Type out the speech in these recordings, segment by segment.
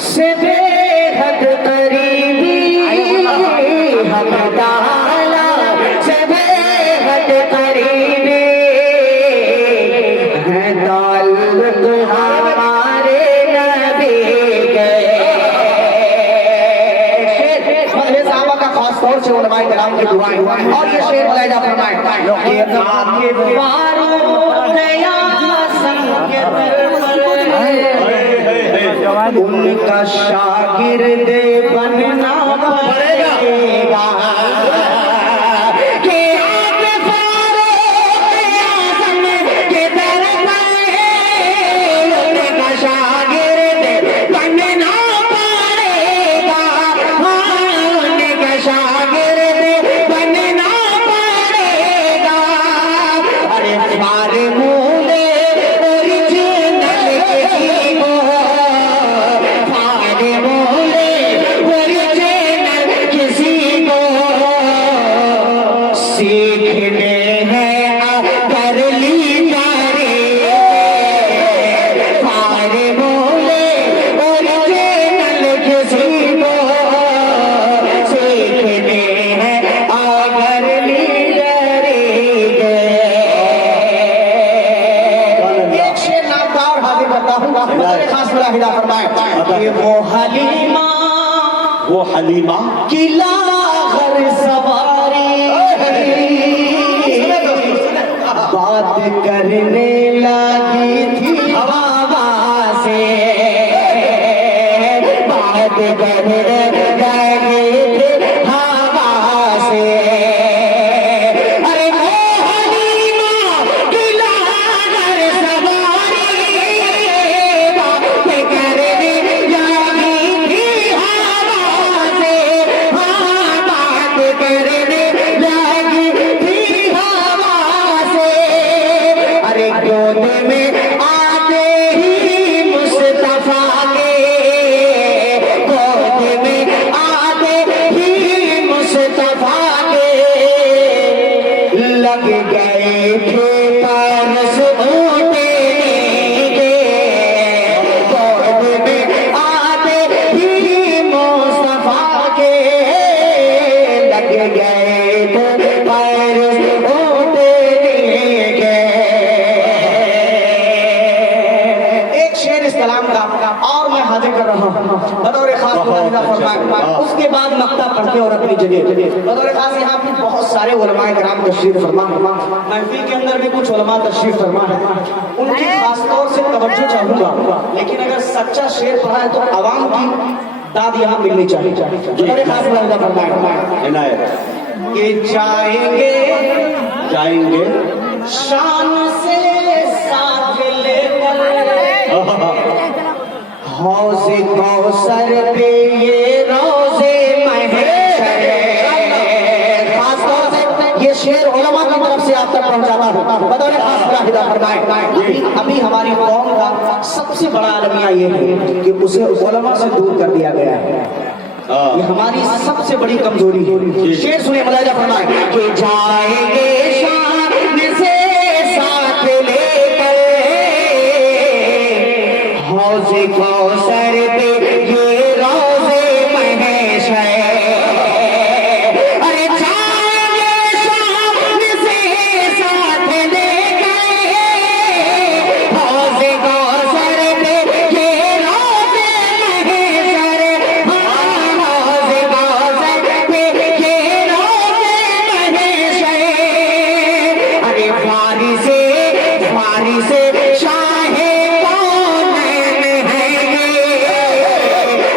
से बेहद करीबी हम ताला से बेहद करीबी है ताल्लुक हमारे नबी के। शेर साहबा का खास तौर से उलमाए किराम की दुआएं और ये शेर मुलाहिजा फरमाए उनका शागिर्द बनना पड़ेगा कि आप फारूक आज़म के दर पर उनका शागिर्द बनना पड़ेगा। उनका शागिर्द बनना पड़ेगा। अरे फारूक सीखने हैं कर ली जारे फारे बोले ओरिजिनल किसी को सीखने हैं अगर ली जारे। एक शेर नामदार हाजिर करता हूँ खास मुलाहिजा फरमाए वो हलीमा किला हर सवारी बात करने लगी थी हवा से बात करने लगी थी हवा से। अरे वो हलीमा किला हर सवारी बात करने लगी थी हवा से। हाँ बात करने लगी थी हवा से। अरे गोद में आते ही मुस्तफा के गोद में आते ही मुस्तफा के लग गए थे परस ऊँटे के। गोद में आते ही मुस्तफा के लग गए थे परस ऊँटे के। एक शेर इस कलाम का और मैं हाजिर कर रहा हूँ बतौर खास मुलाहिजा फरमाए। उसके बाद नक्ता पढ़ते और अपनी जगह बतौर खास यहाँ पे बहुत सारे उलमाए किराम तशरीफ फरमा महफिल के अंदर भी कुछ उलमा तशरीफ फरमा है उनकी खास तौर से तवज्जो चाहूंगा। लेकिन अगर सच्चा शेर पढ़ा है तो आवाम की दाद यहाँ मिलनी चाहिए। बतौर खास मुलाहिजा फरमाए कि जाएंगे जाएंगे शान से साथ लेकर हौज़े कौसर पे ये रोज़े महशर। खास तौर से ये शेर उलमा की तरफ से आप तक पहुंचाता हूँ बतौर खास मुलाहिजा फरमाए। अभी हमारी कौम का सबसे बड़ा अलमिया ये है कि उसे उलमा से दूर कर दिया गया है। ये हमारी सबसे बड़ी कमजोरी है। शेर सुने मुलाहिजा फरमाए कि जाएंगे शान से साथ लेकर हौज़े कौसर पे ये रोज़े महशर। अरे जाएंगे शान से साथ लेकर हौज़े कौसर पे ये रोज़े महशर। हौज़े कौसर पे ये रोज़े महशर। अरे फारिसे शाहे कौनैन है ये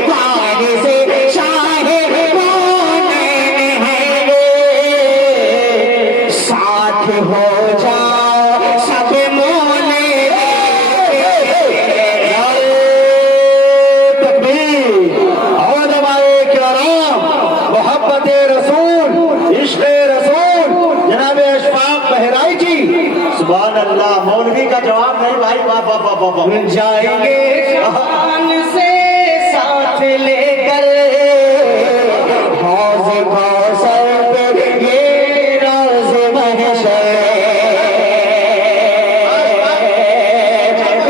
फारिसे शाहे कौनैन है ये साथ हो जाओ सब मोले तकबीर और दबाए किराम मोहब्बत रसूल इश्क़ रसूल जनाब अशफाक बहराई जी सुभान अल्लाह। मौलवी का जवाब नहीं भाई वाह जाएंगे शान से साथ लेकर हौज़े कौसर पे ये रोज़े महशर।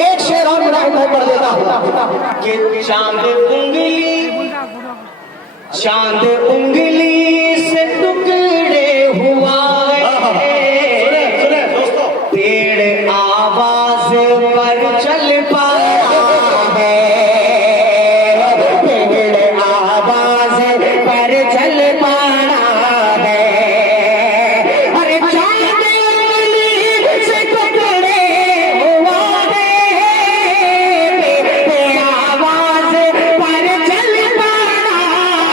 एक शेर और पढ़ देता हूँ कि चांद उंगली से टुकड़े हुआ है, पेड़ आवाज पर चल पाया है, पेड़ आवाज पर चल पाया है। अरे चांद उंगली से टुकड़े हुआ है, पेड़ आवाज पर चल पाया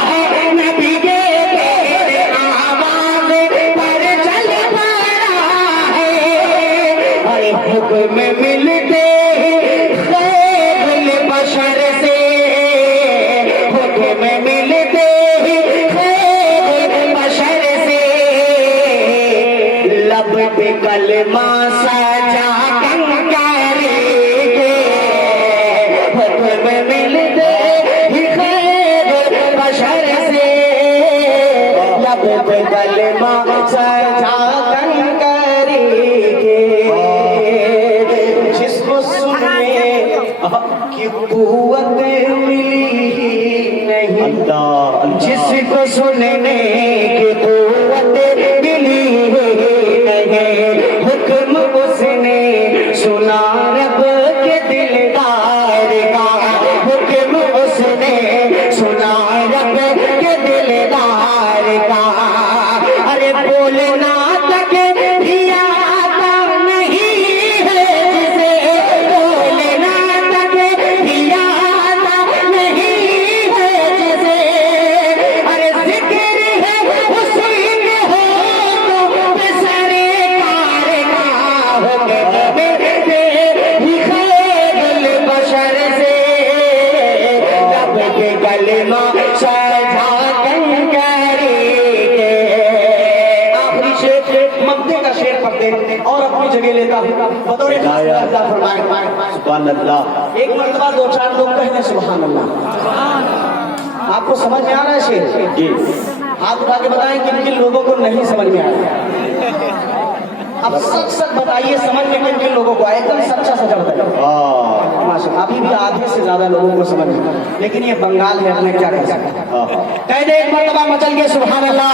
है, नबी के पेड़ आवाज पर चल पाया है। अरे हुक्म मिलते खैरुल बशर से, हुक्म मिलते खैरुल बशर से, लब पे कलमा सजा कंगारे के, हुक्म मिलते खैरुल बशर से, लब पे कलमा सजा कंगारे के। जिसको सुनने की कुव्वत मिली ही नहीं, जिसको सुनने की कुव्वत मिली ही नहीं, हुक्म उसने सुना रब के दिलदार का, हुक्म उसने सुना रब के दिलदार का। अरे बोलना तक भी आता नहीं है जिसे, बोलना तक भी आता नहीं है जिसे, अरे जिक्र है हुस्न हो तो बेसरे कार का, हुक्म मिलते ही खैरुल बशर से, लब के कलमा सजा कंगारे के। आखिरी शेर मक्ते का शेर पढ़ते और अपनी जगह लेता हूँ बतौर खास मुलाहिजा फरमाएं। सुभान अल्लाह। एक मरतबा दो चार लोग कहने सुभान अल्लाह। आपको समझ में आ रहा है शेर? जी। हाथ उठा के बताएं किन किन लोगों को नहीं समझ में आया। अब सच सच बताइए समझ में किन किन लोगों को आया, एकदम सच्चा सच्चा बताइए। हाँ माशाअल्लाह, अभी भी आधे से ज्यादा लोगों को समझ में, लेकिन ये बंगाल है, अपने क्या कर सकते हैं। हाँ। कह दे एक मरतबा मचल के सुभान अल्लाह।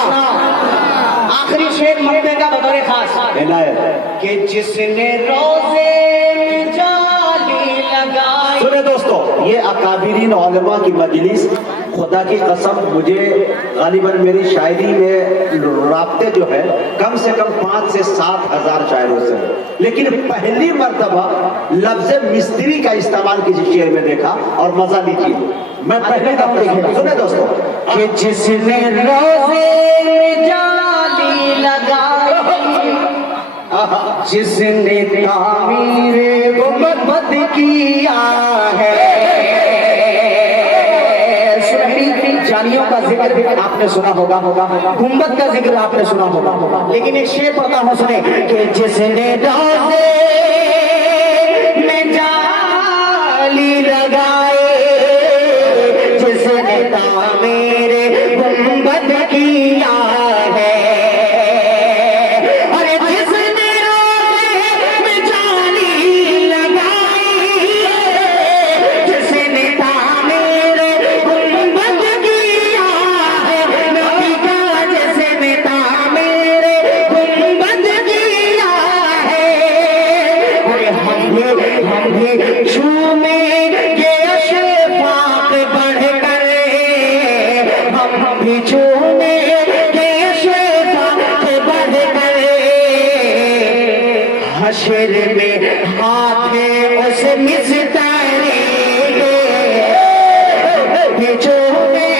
आखिरी शेर मक्ते का बतौर खास इनायत। कि जिसने रोजे में जाली लगाई। सुने दोस्तों, ये अकाबिरीन उलमा की मजलिस, खुदा की कसम मुझे गालिबन मेरी शायरी में राब्ते जो है कम से कम 5 से 7 हजार शायरों से, लेकिन पहली मर्तबा लफ्ज मिस्त्री का इस्तेमाल किसी शेर में देखा और मजा लीजिए। मैं पहले का पढ़ूंगा, सुने दोस्तों। कि जिसने रोजे में जाली लगाई, जिसने तामीरे गुंबद किया है। सुनहरी जालियों का जिक्र आपने सुना होगा, गुंबद का जिक्र आपने सुना होगा, लेकिन एक शेर पता हो सुने कि जिसने रोजे में जाली लगाए, जिसने तामीरे गुंबद किया है। अरे जिसने रोजे में जाली लगाई, जिसने तामीरे गुंबद किया है, नबी का जिसने तामीरे गुंबद किया है। अरे हम भी झूमेंगे अशफाक बढ़कर, हम भी झूमेंगे अशफाक बढ़कर, हशर में हाथ उस मिस्तारे के, झूमेंगे